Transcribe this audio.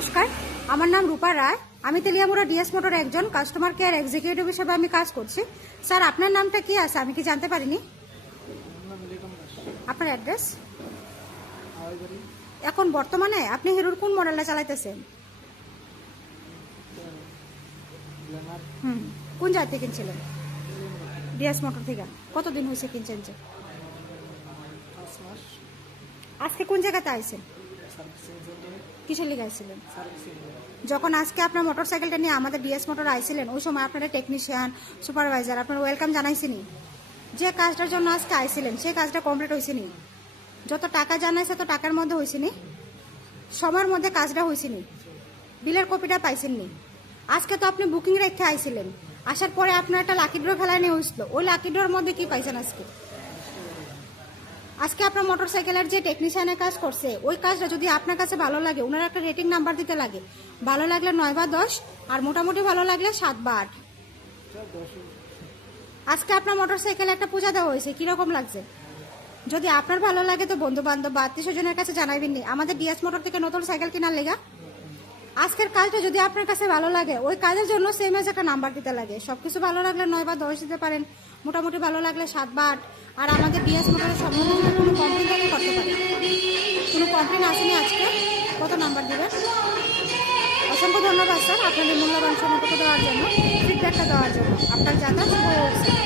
নমস্কার, আমার নাম রূপা রায়। আমি তেলিয়ামুড়া ডিএস মোটর একজন কাস্টমার কেয়ার এক্সিকিউটিভ হিসেবে আমি কাজ করছি। স্যার, আপনার নামটা কি আছে আমি কি জানতে পারিনি? আপনার অ্যাড্রেস? এখন বর্তমানে আপনি হিরোর কোন মডেলটা চালাইতেছেন? কোন জায়গা থেকে কিনছিলেন? ডিএস মোটর থেকে। কতদিন হয়েছে কিনছেন? যে আজকে কোন জায়গাতে আইছেন? কিসের লিগে আইছিলেন? যখন আজকে আপনার মোটরসাইকেলটা নিয়ে আমাদের ডিএস মোটর আইছিলেন, ওই সময় আপনারা টেকনিশিয়ান, সুপারভাইজার আপনার ওয়েলকাম জানাইছিনি? যে কাজটার জন্য আজকে আইছিলেন সেই কাজটা কমপ্লিট হয়েছিনি? যত টাকা জানাইছে তো টাকার মধ্যে হয়েছিনি? সময়ের মধ্যে কাজটা হয়েছিনি? বিলের কপিটা পাইছেননি? আজকে তো আপনি বুকিং রেখে আইছিলেন, আসার পরে আপনার একটা লাকি ড্র খেলায় নিয়ে হয়েছিল, ওই লাকি ড্রর মধ্যে কি পাইছেন আজকে? আজকে আপনার মোটরসাইকেলের যে টেকনিশিয়ানের কাজ করছে ওই কাজটা যদি আপনার কাছে ভালো লাগে, ওনার একটা রেটিং নাম্বার দিতে লাগে। ভালো লাগলে 9 বা 10, আর মোটামুটি ভালো লাগলে 7 বা 8। আজকে আপনার মোটরসাইকেলে একটা পূজা দেওয়া হয়েছে, কিরকম লাগছে? যদি আপনার ভালো লাগে তো বন্ধু বান্ধব বা আত্মীয় স্বজনের কাছে জানাইবেন নি আমাদের ডিএস মোটর থেকে নতুন সাইকেল কেনার লেগা। আজকের কাজটা যদি আপনার কাছে ভালো লাগে, ওই কাজের জন্য সেম এজ একটা নাম্বার দিতে লাগে। সবকিছু ভালো লাগলে 9 বা 10 দিতে পারেন, মোটামুটি ভালো লাগলে 7 বা 8। আর আমাদের ডিএস মোটরের সম্বন্ধে যদি কোনো কমপ্লেন থাকে করতে পারেন। কোনো কমপ্লেন আসেনি আজকে, কত নাম্বার দিবেন? অসংখ্য ধন্যবাদ স্যার আপনাদের মূল্যবান সময়টুকু দেওয়ার জন্য, ফিডব্যাকটা দেওয়ার জন্য। আপনার যাতায়াত শুভ হোক স্যার।